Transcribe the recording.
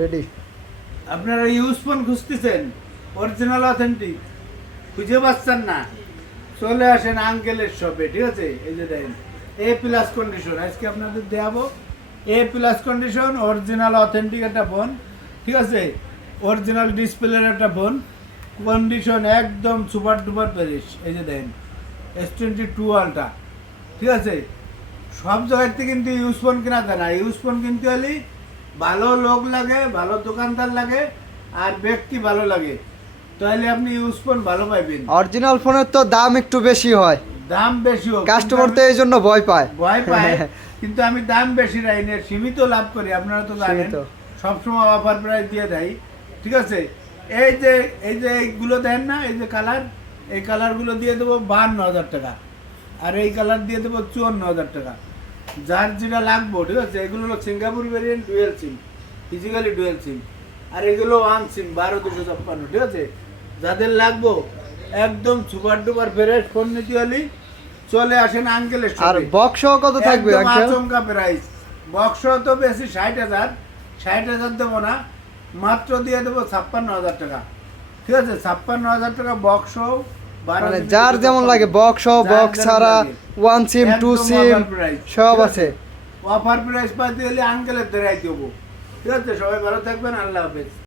Ready আপনারা use phone খুঁজতেছেন original authentic খুঁজে পাচ্ছেন না। চলে আসেন আঙ্কেলের শপে ঠিক আছে? এই যে দেখেন এ প্লাস কন্ডিশন আজকে আপনাদের দেখাবো A plus condition original authentic একটা ফোন ঠিক আছে? অরিজিনাল ডিসপ্লের একটা ফোন কন্ডিশন একদম সুপার ডুপার প্যারিস এই যে দেখেন এস টোয়েন্টি টু আলটা ঠিক আছে? সব জায়গাতে কিন্তু ইউজ ফোন কেনা যায় না। ইউজ ফোন কিনতে হলে ভালো লোক লাগে ভালো দোকানদার লাগে আর ব্যক্তি ভালো লাগে। তাহলে আপনি ইউজ ফোন ভালো পাইবেন। অরিজিনাল ফোনের তো দাম একটু বেশি হয়। দাম বেশি হোক কাস্টমার তো এই জন্য ভয় পায়। ভয় পায় কিন্তু আমি দাম বেশি রাই না সীমিত লাভ করি আপনারা তো জানেন। সবসময় অফার প্রাইস দিয়ে দেয় ঠিক আছে? এই যে এই যে এইগুলো দেন না এই যে কালার এই কালারগুলো দিয়ে দেবো বাহান্ন হাজার টাকা আর এই কালার দিয়ে দেবো চুয়ান্ন হাজার টাকা। যার যেটা লাগবো ঠিক আছে? এগুলো হলো Singapore variant dual SIM physically dual SIM আর এগুলো ওয়ান সিম বারো দুশো ছাপ্পান্ন ঠিক আছে? যাদের লাগবো একদম সুপার ডুপার ফ্রেশ ফোন নিতে হলে চলে আসেন আঙ্কেলের আর বক্স কত থাকবে আচমকা প্রাইস বক্স তো বেশি ষাট হাজার। ষাট হাজার দেবো না মাত্র দিয়ে দেবো ছাপ্পান্ন হাজার টাকা। ঠিক আছে? ছাপ্পান্ন হাজার টাকা বক্স মানে যার যেমন লাগে বক্স বক্স ছাড়া ওয়ান সিম টু সিম সব আছে? অফার প্রাইস পাইতে হলে আঙ্কেলের দেরাই দেবো। ঠিক আছে? সবাই ভালো থাকবেন আল্লাহ হাফেজ।